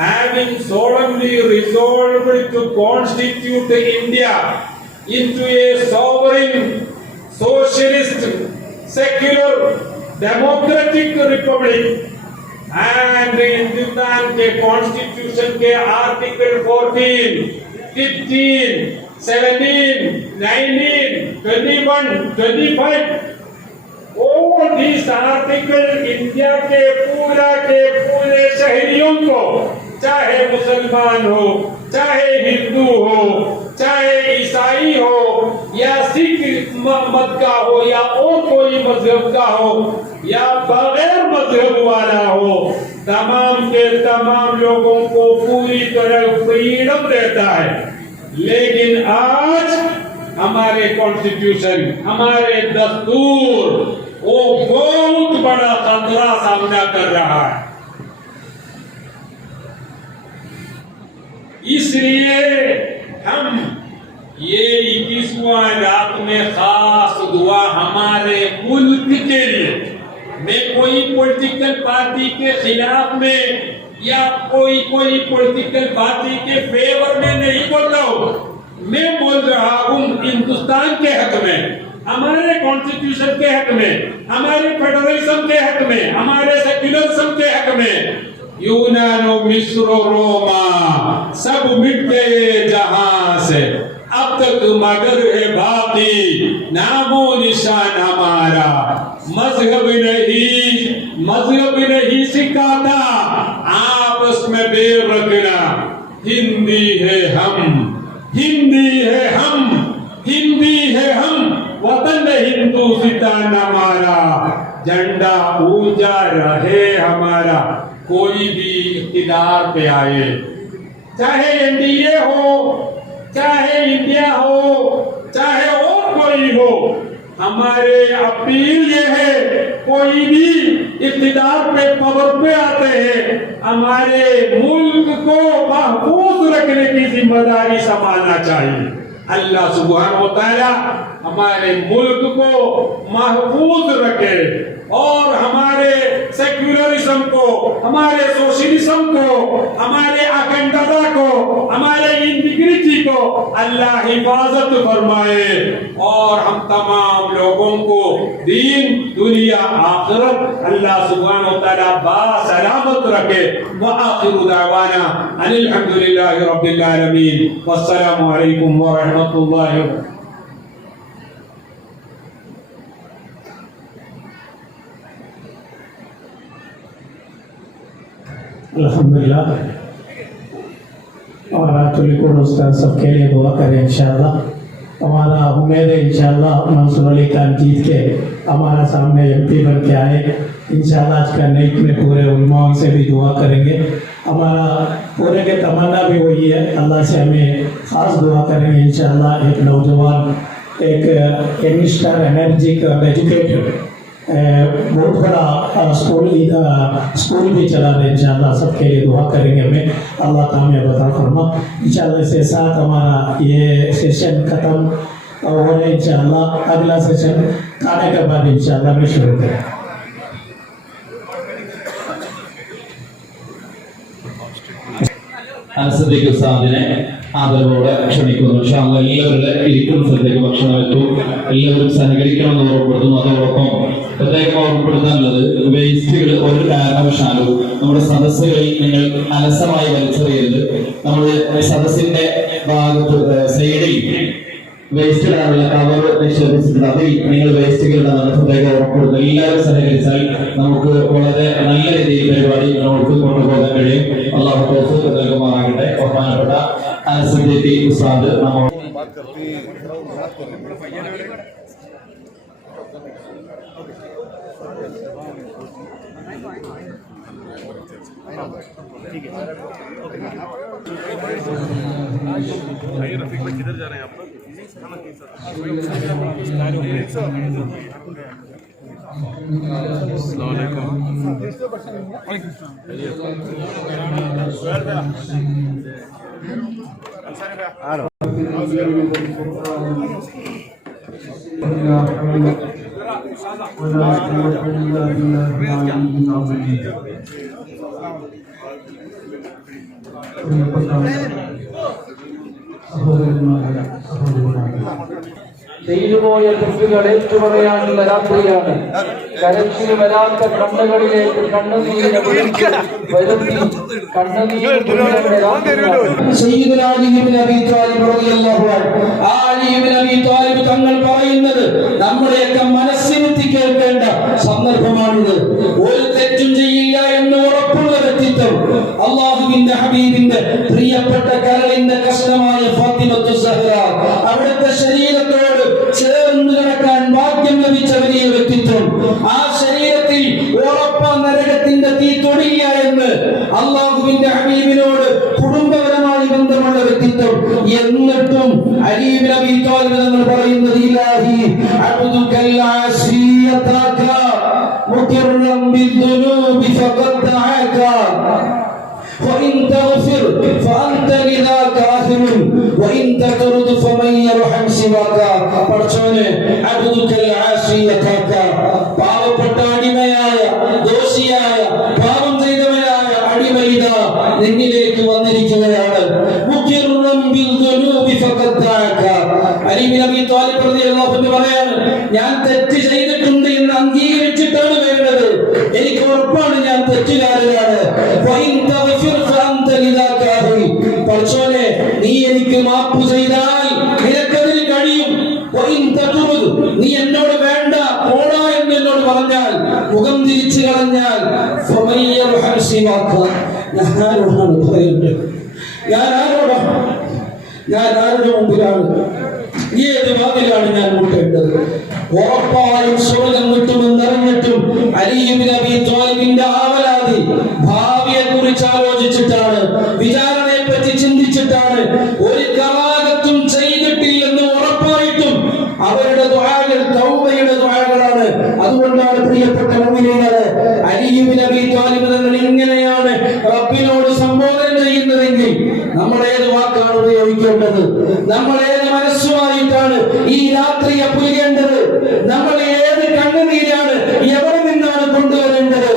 having solemnly resolved to constitute India into a sovereign, socialist, secular, democratic republic। And Hindustan के कॉन्स्टिट्यूशन के article 14, 15, 17, 19, 21, 25 all these article India के पूरे शहरियों को, चाहे मुसलमान हो, चाहे हिंदू हो, चाहे ईसाई हो, या सिख मत का हो, या और कोई मजहब का हो, या बगैर मजहब वाला हो, तमाम के तमाम लोगों को पूरी तरह फ्रीडम देता है। लेकिन आज हमारे कॉन्स्टिट्यूशन, हमारे दस्तूर वो बहुत बड़ा खतरा सामना कर रहा है। ये 21वां रात में खास दुआ हमारे मुल्क के लिए। मैं कोई पॉलिटिकल पार्टी के खिलाफ में या कोई पॉलिटिकल पार्टी के फेवर में नहीं बोल रहा हूँ। मैं बोल रहा हूँ हिंदुस्तान के हक में, हमारे कॉन्स्टिट्यूशन के हक में, हमारे फेडरलिज्म के हक में, हमारे सेक्युलरिज्म के हक में। यूनानो मिस्र रोमा सब मिट गए जहां से, अब तक मगर है बाकी नामो निशान हमारा। मजहब नहीं सिखाता आपस में बैर रखना। हिंदी है हम, वतन हिंदुस्तान हमारा, झंडा ऊंचा रहे हमारा। कोई भी इख्तिदार पे आए, चाहे एनडीए हो, चाहे इंडिया हो, चाहे और कोई हो, हमारे अपील ये है, कोई भी इख्तिदार पे पावर पे आते हैं, हमारे मुल्क को महफूज रखने की जिम्मेदारी संभालना चाहिए। अल्लाह सुब्हानहु व तआला हमारे मुल्क को महफूज रखे और हमारे सेक्युलरिज्म को, हमारे सोशलिज्म को, हमारे अखंडता को, हमारे इंटीग्रिटी को अल्लाह हिफाजत फरमाए और हम तमाम लोगों को दीन दुनिया आखिरत अल्लाह सुब्हानहु व तआला बासलामत रखे। व आखिरु दावाना अनिल हम्दुलिल्लाहि रब्बिल आलमीन। वस्सलामु अलैकुम व रहमतुल्लाहि व बरकातुहू। अल्हम्दुलिल्लाह। और तुलिकोड उस्ताद सबके लिए दुआ करें इंशाअल्लाह। हमारा उम्मीद है इंशाअल्लाह मंसूर अली खान जीत के हमारा सामने एमपी बन के आए इंशाअल्लाह। आज का नाइट में पूरे उलमाओं से भी दुआ करेंगे। हमारा पूरे के तमन्ना भी वही है, अल्लाह से हमें ख़ास दुआ करेंगे इंशाअल्लाह। एक नौजवान, एक यंगस्टर, एनर्जिक एजुकेटेड, बहुत बड़ा स्कूल भी चला रहे इंशाअल्लाह। सबके लिए दुआ करेंगे, हमें अल्लाह कामयाब अता फरमा इंशाअल्लाह। इसके साथ हमारा ये सेशन खत्म हो रहा है इंशाअल्लाह। अगला सेशन खाने के बाद इंशाअल्लाह में शुरू करें। അനുസരിക്ക് ഉസ്താദിനെ ആദരവോടെ ക്ഷണിക്കുന്നു. ഇൻഷാഅല്ലാഹ് എല്ലാവരുടെ ഇരിക്കുന്ന സ്ഥലത്തേക്ക് ഭക്ഷണം എത്തും. എല്ലാവരും സഹകരിക്കണമെന്ന് ഓർമ്മപ്പെടുത്തുന്നു. അതോടൊപ്പം പ്രത്യേകം ഓർമ്മപ്പെടുത്താനുള്ളത്, വേസ്റ്റുകൾ ഒരു കാരണവശാലും നമ്മുടെ സദസ്സുകളിൽ നിങ്ങൾ അലസമായി വലിച്ചെറിയരുത്. നമ്മുടെ സദസ്സിന്റെ ഭാഗത്ത് സൈഡിൽ വേസ്റ്റ് ഇടാനുള്ള കവർ നിക്ഷേപിച്ചിട്ടുണ്ട്. അതിൽ നിങ്ങൾ വേസ്റ്റുകൾ ഇടാനുള്ള പ്രത്യേകം ഓർമ്മപ്പെടുത്തുന്നു. എല്ലാവരും സഹകരിച്ചാൽ നമുക്ക് വളരെ നല്ല രീതിയിൽ പരിപാടി മുന്നോട്ട് കൊണ്ടുപോകാൻ കഴിയും. അല്ലാഹു തൗഫീഖ് നൽകുമാറാകട്ടെ. ബഹുമാനപ്പെട്ട അനസ് ഉസ്താദ് നമ്മോട് रफीक भाई किधर जा रहे हैं आप लोग? ചെയ്തുപോയ തെറ്റുകൾ ഏറ്റുപറയാനുള്ള രാത്രിയാണ്. കരച്ചിൽ വരാത്ത കണ്ണുകളിലേക്ക് കണ്ണുനീരിനെ വരുത്തി കണ്ണുനീരിന്റെ രാത്രിയാണ്. തങ്ങൾ പറയുന്നത് നമ്മുടെയൊക്കെ മനസ്സിരുത്തി കേൾക്കേണ്ട സന്ദർഭമാണിത്. ഒരു തെറ്റും ചെയ്യില്ല എന്ന് ഉറപ്പുള്ള വ്യക്തിത്വം അള്ളാഹുവിന്റെ ഹബീബിന്റെ പ്രിയപ്പെട്ട കരളിന്റെ കഷ്ണമായ ഫാത്തിമത്തു സഹ്റ, അവിടുത്തെ ശരീരത്തോട് ചേർന്ന് കിടക്കാൻ ഭാഗ്യം ലഭിച്ച വലിയ വ്യക്തിത്വം. ആ ശരീരത്തിൽ ഉറപ്പ നരകത്തിന്റെ തീ തൊടില്ല എന്ന് അള്ളാഹുവിന്റെ ഹബീബിനോട് കുടുംബപരമായി ബന്ധമുള്ള വ്യക്തിത്വം. എന്നിട്ടും അലി ഇബ്നു അബീ ത്വാലിബ് തങ്ങൾ പറയുന്നത്, ഇലാഹി അബ്ദുകൽ ആസിയതക മുഖിറൻ ബിദ്ദുനൂബി ഫഖദ് ദഅക وإن تغفر فأنت لذاك آخر وإن تطرد فمن സിവാക പടച്ചോനെ അബ്ദുക്കൽ ആസിയതക പാവപ്പെട്ട അടിമയായ ദോഷിയായ പാപം ചെയ്തവനായ അടിമയിത നിന്നിലേക്ക് വന്നിരിക്കുകയാണ് മുഖിറും ബിൽ ദുനൂബി ഫഖദ്ദാക അലി ഇബ്നു അബീ ത്വാലിബ് റളിയല്ലാഹു അൻഹു പറയാണ് ഞാൻ തെറ്റ് ചെയ്തിട്ടുണ്ട് എന്ന് അംഗീകരിച്ചിട്ടാണ് വരുന്നത് എനിക്ക് ഉറപ്പാണ് ഞാൻ തെറ്റുകാരനാണ് പടച്ചോനെ നീ എനിക്ക് മാപ്പ് ചെയ്താൽ നിനക്കതിൽ കഴിയും നീ എന്നോട് വേണ്ട പോടാ എന്ന് എന്നോട് പറഞ്ഞാൽ മുഖം തിരിച്ചു കളഞ്ഞാൽ ഞാൻ ആരോടാണ് പറയുന്നത് ഞാൻ ആരുടെ മുമ്പിലാണ് ഏത് വാതിലാണ് ഞാൻ മുട്ടേണ്ടത് ഉറപ്പായും സ്വർഗം കിട്ടുമെന്നറിഞ്ഞിട്ടും അലി ഇബ്നു അബീ ത്വാലിബിന്റെ ആവലാതി ഭാവിയെ കുറിച്ച് ആലോചിച്ചിട്ടാണ് വിചാരണയെ പറ്റി ചിന്തിച്ചിട്ടാണ് ഒരു കറാഹത്തും ചെയ്തിട്ടില്ലെന്ന് ഉറപ്പായിട്ടും അവരുടെ ദുആകൾ തൗബയുടെ ദുആകളാണ് അതുകൊണ്ടാണ് പ്രിയപ്പെട്ട മുഅ്മിനീങ്ങളെ അലി ഇബ്നു അബീ ത്വാലിബ് തങ്ങൾ ഇങ്ങനെയാണ് റബ്ബിനോട് സംബോധന ചെയ്യുന്നതെങ്കിൽ നമ്മൾ ഏത് വാക്കാണ് ഉപയോഗിക്കേണ്ടത് നമ്മൾ ഏത് മനസ്സുമായിട്ടാണ് ഈ രാത്രിയെ പുലരേണ്ടത് നമ്മൾ ഏത് കണ്ണുനീരാണ് എവിടെ നിന്നാണ് കൊണ്ടുവരേണ്ടത്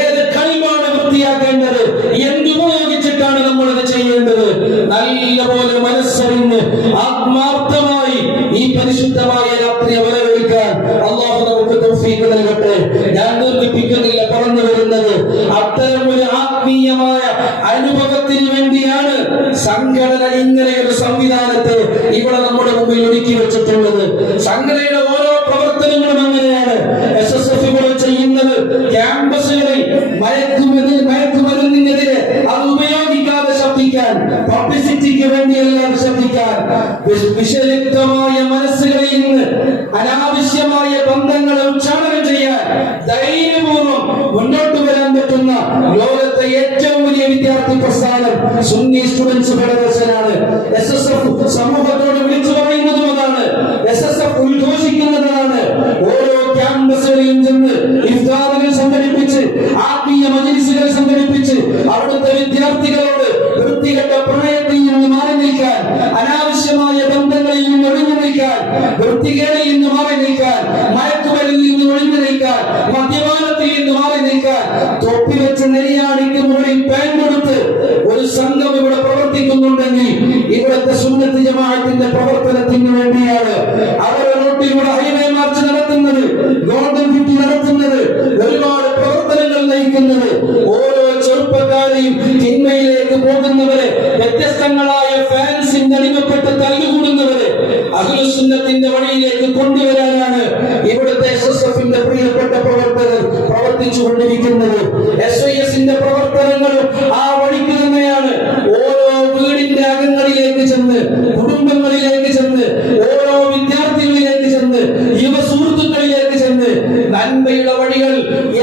ഏത് കൽബാണ് വൃത്തിയാക്കേണ്ടത് എന്തുപയോഗിച്ചിട്ടാണ് നമ്മൾ ഇത് ചെയ്യേണ്ടത് നല്ലപോലെ മനസ്സറിഞ്ഞ് ആത്മാർത്ഥമായി ഈ പരിശുദ്ധമായ രാത്രിയെ വരവേൽക്കാൻ അല്ലാഹു നമുക്ക് തൗഫീഖ് നൽകട്ടെ ഞാൻ നിർമ്മിപ്പിക്കുന്നില്ല പറഞ്ഞു വരുന്നത് അത്തരം ഒരു ആത്മീയമായ അനുഭവത്തിന് വേണ്ടിയാണ് സംഘടന ഇങ്ങനെ ഒരു സംവിധാനത്തെ ഇവിടെ നമ്മുടെ മുമ്പിൽ ഒരുക്കി വെച്ചിട്ടുള്ളത് സംഘടനയുടെ ഓരോ പ്രവർത്തനങ്ങളും അങ്ങനെയാണ് SSF ഇവിടെ ചെയ്യുന്നത് ക്യാമ്പസുകളിൽ മയക്കുമരുന്നിനെതിരെ അത് ഉപയോഗിക്കാതെ ശബ്ദിക്കാൻ പബ്ലിസിറ്റിക്ക് വേണ്ടിയെല്ലാം ശബ്ദിക്കാൻ വിഷലിപ്തമായ മനസ്സുകളിൽ നിന്ന് അനാവശ്യമായ ബന്ധങ്ങളെ ഉച്ചാടനം ചെയ്യാൻ ധൈര്യപൂർവ്വം മുന്നോട്ട് വരാൻ പറ്റുന്ന ലോകത്തെ ഏറ്റവും വലിയ വിദ്യാർത്ഥി പ്രസ്ഥാനം സുന്നി സ്റ്റുഡൻസ് ഫെഡറേഷനാണ്. SSF സമൂഹത്തോട് വിളിച്ചു പറയുന്നതും അതാണ്, SSF ഉദ്ഘോഷിക്കുന്നതാണ്. ഓരോ ക്യാമ്പസുകളിലും ചെന്ന് ഇഫ്താറുകൾ സംഘടിപ്പിച്ച് ആത്മീയ മജ്‌ലിസുകൾ സംഘടിപ്പിച്ച് അവിടുത്തെ വിദ്യാർത്ഥികളോട് വൃത്തികെട്ട പ്രണയത്തിൽ നിന്ന് മാറി നിൽക്കാൻ, അനാവശ്യമായ ബന്ധങ്ങളിൽ നിന്ന് ഒഴിഞ്ഞു നിൽക്കാൻ, വൃത്തികേടിൽ നിന്ന് മാറി നിൽക്കാൻ, മയക്കുമരുന്നിൽ നിന്ന് ഒഴിഞ്ഞു നിൽക്കാൻ, മദ്യപാനത്തിൽ നിന്ന് മാറി നിൽക്കാൻ തൊപ്പി വെച്ച് നെരിയാണിക്ക് മുകളിൽ പാൻ കൊടുത്ത് ഒരു സംഘം ഇവിടെ പ്രവർത്തിക്കുന്നുണ്ടെങ്കിൽ ഇവിടുത്തെ സുന്നത്ത് ജമാഅത്തിന്റെ പ്രവർത്തനത്തിന് വേണ്ടിയാണ്. അവരുടെ റോട്ടിലൂടെ ഹൈവേ മാർച്ച് നടത്തുന്നത്, ഗോൾഡൻ ഫിറ്റി നടത്തുന്നത്, ഒരുപാട് പ്രവർത്തനങ്ങൾ നയിക്കുന്നത്, ഓരോ ചെറുപ്പക്കാരെയും തിന്മയിലേക്ക് പോകുന്നവരെ, വ്യത്യസ്തങ്ങളായ ഫാൻസിന്റെ അടിമപ്പെട്ട് തല്ലുകൂടുന്നവരെ അഹ്ലുസുന്നത്തിന്റെ വഴിയിലേക്ക് കൊണ്ടുവരാനാണ് ഇവിടുത്തെ SSFന്റെ പ്രിയപ്പെട്ട പ്രവർത്തകർ പ്രവർത്തിച്ചു കൊണ്ടിരിക്കുന്നത്. SYSന്റെ പ്രവർത്തനങ്ങളും ആ വഴിക്ക് തന്നെയാണ്. ഓരോ വീടിന്റെ അകങ്ങളിലേക്ക് ചെന്ന്, കുടുംബങ്ങളിലേക്ക് ചെന്ന്, ഓരോ വിദ്യാർത്ഥികളിലേക്ക് ചെന്ന്, യുവ സുഹൃത്തുക്കളിലേക്ക് ചെന്ന് നന്മയുടെ വഴികൾ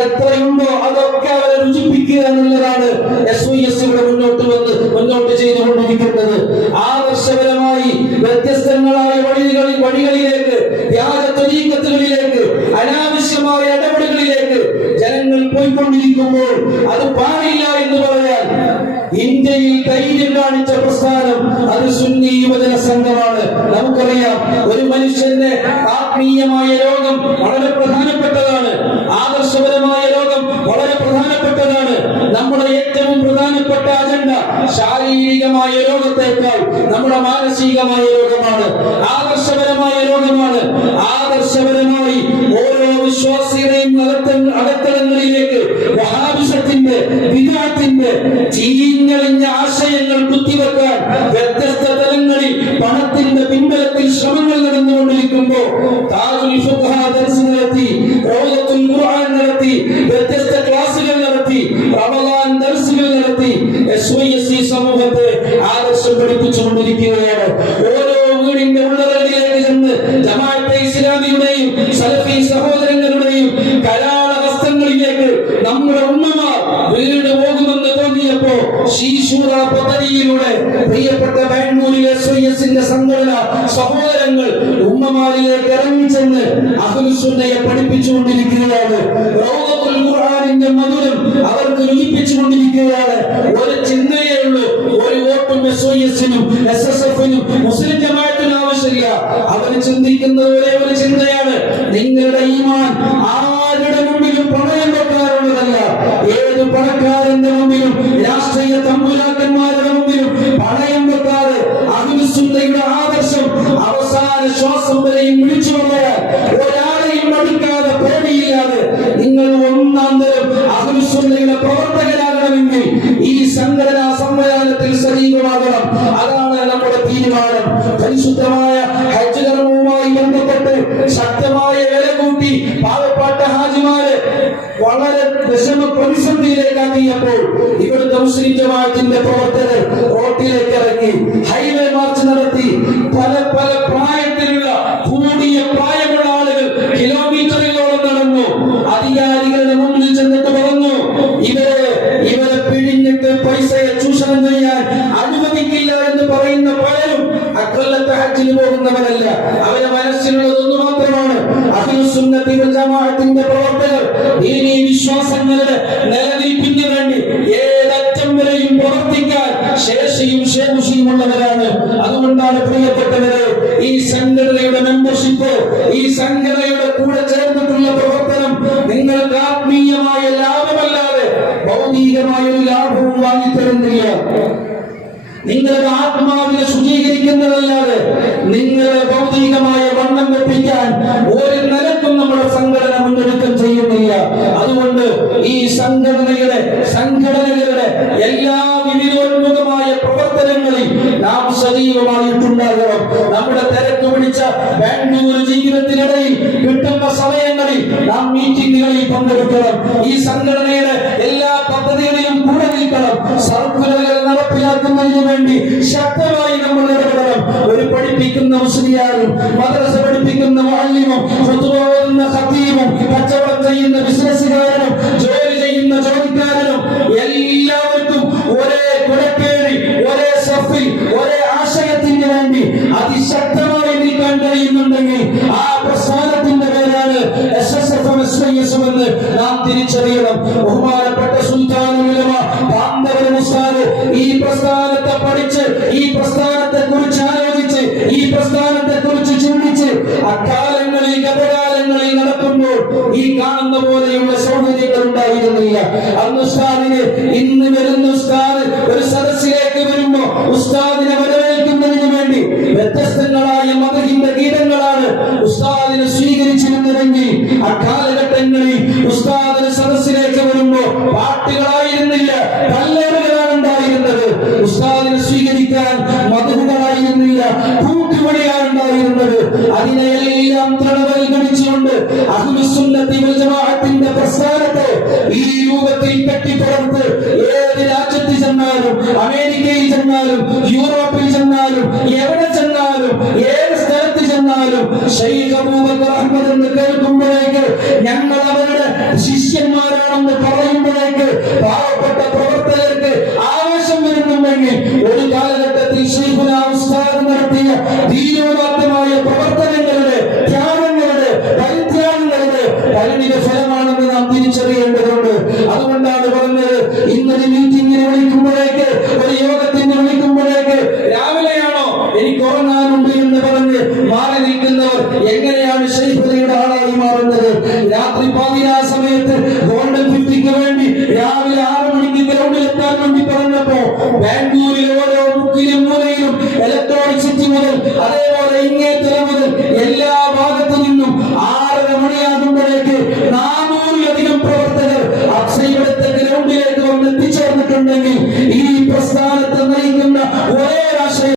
എത്രയുണ്ടോ അതൊക്കെ അവരെ രുചിപ്പിക്കുക എന്നുള്ളതാണ് SYS ഇവിടെ മുന്നോട്ട് ചെയ്തുകൊണ്ടിരിക്കുന്നത്. ആദർശപരമായി വ്യത്യസ്തങ്ങളായ വഴികളിലേക്ക്, വ്യാജ ത്വരീഖത്തുകളിലേക്ക്, അനാവശ്യമായ ഇടപെടലുകളിലേക്ക് ജനങ്ങൾ പോയിക്കൊണ്ടിരിക്കുമ്പോൾ അത് പാടില്ല എന്ന് പറയാൻ ഇന്ത്യയിൽ ധൈര്യം കാണിച്ച പ്രസ്ഥാനം അത് സുന്നി യുവജന സംഘമാണ്. നമുക്കറിയാം, ഒരു മനുഷ്യന്റെ ആത്മീയമായ ലോകം വളരെ പ്രധാനപ്പെട്ടതാണ്, ആദർശപരമായ ലോകം വളരെ പ്രധാനപ്പെട്ടതാണ്. നമ്മുടെ ഏറ്റവും പ്രധാനപ്പെട്ട അജണ്ട ശാരീരികമായ ലോകത്തേക്കാൾ നമ്മുടെ മാനസികമായ ലോകമാണ്, ആദർശപരമായ ലോകമാണ്. ആദർശപരമായി ഓരോ വിശ്വാസികളെയും അകത്തളങ്ങളിലേക്ക് വഹാബിസത്തിന്റെ, വിദഅത്തിന്റെ ചീഞ്ഞളിഞ്ഞ ആശയങ്ങൾ കുത്തിവെക്കാൻ വ്യത്യസ്ത തലങ്ങളിൽ പണത്തിന്റെ പിൻബലത്തിൽ ശ്രമങ്ങൾ നടന്നുകൊണ്ടിരിക്കുമ്പോൾ താജുൽ ഫുഖഹാ ദർസ് നടത്തി, റൗദത്തുൽ ഖുർആൻ നടത്തി, വ്യത്യസ്ത ക്ലാസുകൾ നടത്തി, റമദാൻ ദർസുകൾ നടത്തി SYS സമൂഹത്തെ ആദർശം പഠിപ്പിച്ചുകൊണ്ടിരിക്കുകയാണ്. ഓരോ വീടിന്റെ ഉള്ളറകളിലേക്ക് ചെന്ന് ജമാഅത്തെ ഇസ്ലാമിയുടെയും സലഫി സഹോദരങ്ങളുടെയും കരാള വസ്ത്രങ്ങളിലേക്ക് നമ്മുടെ ഉമ്മമാർ വീട് പോകുമെന്ന് തോന്നിയപ്പോ ശീശൂറ പദ്ധതിയിലൂടെ പ്രിയപ്പെട്ട ബാംഗ്ലൂരിലെ SYSന്റെ സംഘടന സഹോദരങ്ങൾ ഉമ്മമാരിലേക്ക് ഇറങ്ങിച്ചെന്ന് അഹ്ലുസുന്നയെ പഠിപ്പിച്ചുകൊണ്ടിരിക്കുകയാണ്. റൗദത്തുൽ ഖുർആനിന്റെ മധുരം അവർക്ക് രുചിപ്പിച്ചുകൊണ്ടിരിക്കുകയാണ്. ഒരു ചിന്തയേ ഉള്ളൂ, ഒരു വോട്ടും SYSനും SSFനും മുസ്ലിം ജമാഅത്തിനും ആവശ്യമില്ല. അവർ പണക്കാരന്റെ മുമ്പിലും രാഷ്ട്രീയ തമ്പുരാക്കന്മാരുടെ മുമ്പിലും പണയം വെക്കാതെ അഹ്ലുസുന്നയുടെ ആദർശം അവസാന ശ്വാസം വരെയും വിളിച്ചു പറയാൻ ഒരാളെയും മടുക്കാതെ പേടിയില്ലാതെ നിങ്ങൾ ഒന്നാം തരം അഹ്ലുസുന്നയുടെ പ്രവർത്തകരാകണമെങ്കിൽ ഈ സംഘടനാ സമ്മേളനത്തിൽ സജീവമാകണം. അതാണ് നമ്മുടെ തീരുമാനം. പരിശുദ്ധമായ ഹജ്ജ് കർമ്മവുമായി ബന്ധപ്പെട്ട് ശക്തമായ വില കൂട്ടി പാവപ്പെട്ട ഹാജിമാരെ വളരെ വിഷമ പ്രതിസന്ധിയിലേക്കാക്കിയപ്പോൾ ഇവിടുത്തെ മുസ്ലിം ജമാഅത്തിന്റെ പ്രവർത്തകർ റോട്ടിലേക്ക് ഇറങ്ങി ഹൈവേ മാർച്ച് നടത്തി. പല പല പ്രായത്തിലുള്ള കൂടിയ പ്രായമുള്ള ആളുകൾ കിലോമീറ്ററുകളോളം നടന്നു. അധികാരികളുടെ മുന്നിൽ ചെന്നിട്ട് പറഞ്ഞു, ഇവരെ പിഴിഞ്ഞിട്ട് പൈസയെ ചൂഷണം ചെയ്യാൻ അനുവദിക്കില്ല എന്ന് പറയുന്ന പലരും അക്കൊല്ലത്തെ ഹജ്ജിന് പോകുന്നവരല്ല. അവരുടെ മനസ്സിലുള്ളത് ഒന്ന് മാത്രമാണ്, അഹ്ലുസുന്നത്തി വൽ ജമാഅത്തിന്റെ പ്രവർത്തകർ ദീനീ വിശ്വാസങ്ങളുടെ നിലനിൽപ്പിന് വേണ്ടി ഏതറ്റം വരെയും പ്രവർത്തിക്കാൻ ശേഷിയും ശേഷിയുമുള്ളവരാണ്. അതുകൊണ്ടാണ് പ്രിയപ്പെട്ടവരെ, ഈ സംഘടനയുടെ മെമ്പർഷിപ്പ്, ഈ സംഘടനയുടെ കൂടെ ചേർന്നിട്ടുള്ള പ്രവർത്തനം നിങ്ങൾക്ക് ആത്മീയമായ ലാഭമല്ലാതെ ഭൗതികമായ ഒരു ലാഭവും വാങ്ങിത്തരുന്നില്ല. നിങ്ങളുടെ ആത്മാവിനെ ശുചീകരിക്കുന്നതല്ലാതെ നിങ്ങളെ ഭൗതികമായ വണ്ണം വെപ്പിക്കാൻ ഒരു നിലക്കും നമ്മുടെ സംഘടന മുന്നൊരുക്കം ചെയ്യുന്നില്ല. അതുകൊണ്ട് ഈ സംഘടനകളുടെ എല്ലാ വിവിധോന്മുഖമായ പ്രവർത്തനങ്ങളിൽ നാം സജീവമായിട്ടുണ്ടാകണം. നമ്മുടെ തിരക്ക് പിടിച്ച ബാംഗ്ലൂർ ജീവിതത്തിനിടയിൽ കിട്ടുന്ന സമയങ്ങളിൽ നാം മീറ്റിംഗുകളിൽ പങ്കെടുക്കണം. ഈ സംഘടനയുടെ എല്ലാ പദ്ധതികളിലും കൂടെ നിൽക്കണം. സർക്കുലറുകൾ നടപ്പിലാക്കുന്നതിന് വേണ്ടി ശക്തമായി നമ്മൾ ഇടപെടണം. ഒരു പഠിപ്പിക്കുന്ന മുസ്ലിയാരും മദ്രസ പഠിപ്പിക്കുന്ന മുഅല്ലിമും ഖുതുബ ഓതുന്ന ഖതീബും കച്ചവടം ചെയ്യുന്ന ബിസിനസ്സുകാരനും ജോലി ചെയ്യുന്ന ജോലിക്കാരനും എല്ലാവർക്കും ഒരേ കുടക്കേറി ഒരേ സഫിൽ ഒരേ ആശയത്തിന് വേണ്ടി അതിശക്തമായി നിൽക്കാൻ കഴിയുന്നുണ്ടെങ്കിൽ ആ പ്രസ്ഥാനത്തിന്റെ പേരാണ് SSFM എന്ന് നാം തിരിച്ചറിയണം. ബഹുമാനപ്പെട്ട സുൽത്താനുൽ ഉലമ ബാന്ദവൽ മുസ്താദ് ഈ പ്രസ്ഥാനത്തെ പഠിച്ച്, ഈ പ്രസ്ഥാനത്തെ കുറിച്ച് ആലോചിച്ച്, ഈ പ്രസ്ഥാനത്തെ കുറിച്ച് ചിന്തിച്ച് അക്കാലങ്ങളിൽ ഗതകാലങ്ങളിൽ നടക്കുമ്പോൾ ഈ കാണുന്ന പോലെയുള്ള സൗകര്യങ്ങൾ ഉണ്ടായിരുന്നില്ല. അന്ന് ഉസ്താദിന് ഇന്ന് വരുന്ന ഉസ്താദ് ഒരു സദസ്സിലേക്ക് വരുമ്പോ ഉസ്താദിനെ വരവേൽക്കുന്നതിന് വേണ്ടി വ്യത്യസ്തങ്ങളായ മതഹിന്റെ ഗീതങ്ങളാണ് ഉസ്താദിനെ സ്വീകരിച്ചിരുന്നതെങ്കിൽ അക്കാലഘട്ടങ്ങളിൽ ഉസ്താദിന് സദസ്സിലേക്ക് വരുമ്പോ പാട്ടുകളായിരുന്നില്ല, കല്ലേറുകളാണ് ഉണ്ടായിരുന്നത്. ഉസ്താദിനെ സ്വീകരിക്കാൻ മതഹുകളായിരുന്നില്ല, കൂട്ടുപണിയാണ് ഉണ്ടായിരുന്നത്. അതിനെയെല്ലാം തൃണവൽക്കരിച്ചുകൊണ്ട് അഹ്ലുസുന്നത്തി വൽ ജമാഅത്തിന്റെ പ്രസ്ഥാനത്തെ ഈ രൂപത്തിൽ കെട്ടിപ്പടുത്ത് ഏത് രാജ്യത്ത് ചെന്നാലും, അമേരിക്കയിൽ ചെന്നാലും, യൂറോപ്പിൽ ചെന്നാലും, എവിടെ ചെന്നാലും, ഏത് സ്ഥലത്ത് ചെന്നാലും ശൈഖ് അബൂബക്കർ അഹ്മദ് എന്ന് കേൾക്കുമ്പോഴേക്ക്, ഞങ്ങൾ അവരുടെ ശിഷ്യന്മാരാണെന്ന് പറയുമ്പോഴേക്ക് പാവപ്പെട്ട പ്രവർത്തകർക്ക് ആവേശം വരുന്നുണ്ടെങ്കിൽ ഒരു കാലഘട്ടത്തിൽ ശൈഖുനാ ഉസ്താദ് നടത്തിയ ധീരോദാത്തമായ പ്രവർത്തനങ്ങളുടെ, ത്യാഗങ്ങളുടെ, പരിത്യാഗങ്ങളുടെ പരിണിത ഫലമാണെന്ന് നാം തിരിച്ചറിയേണ്ടതുണ്ട്. അതുകൊണ്ടാണ് പറഞ്ഞത്, ഇന്നൊരു മീറ്റിംഗിന് വിളിക്കുമ്പോഴേക്ക്, ഒരു യോഗത്തിന് വിളിക്കുമ്പോഴേക്ക് രാവിലെയാണോ എനിക്ക് ഉറങ്ങാനുണ്ട് എന്ന് പറഞ്ഞ് മാറി നിൽക്കുന്നവർ എങ്ങനെയാണ് ശൈഖുനയുടെ ആളായി മാറുന്നത്? രാത്രി 11 സമയത്ത് ഗോൾഡൻ 50ക്ക് വേണ്ടി രാവിലെ 6 മണിക്ക് ഗ്രൗണ്ടിൽ എത്താൻ വേണ്ടി പറഞ്ഞപ്പോ ബാംഗ്ലൂരിൽ ഓരോ മുക്കിലും മൂലയിലും ഇലക്ട്രോണിക് സിറ്റി മുതൽ അതേപോലെ ഇങ്ങേത്തല മുതൽ എല്ലാ ഭാഗത്തു നിന്നും 6:30 മണിയാകുമ്പോഴേക്ക് 400-ലധികം പ്രവർത്തകർ അക്ഷയത്തെ ഗ്രൗണ്ടിലേക്ക് വന്ന് എത്തിച്ചേർന്നിട്ടുണ്ടെങ്കിൽ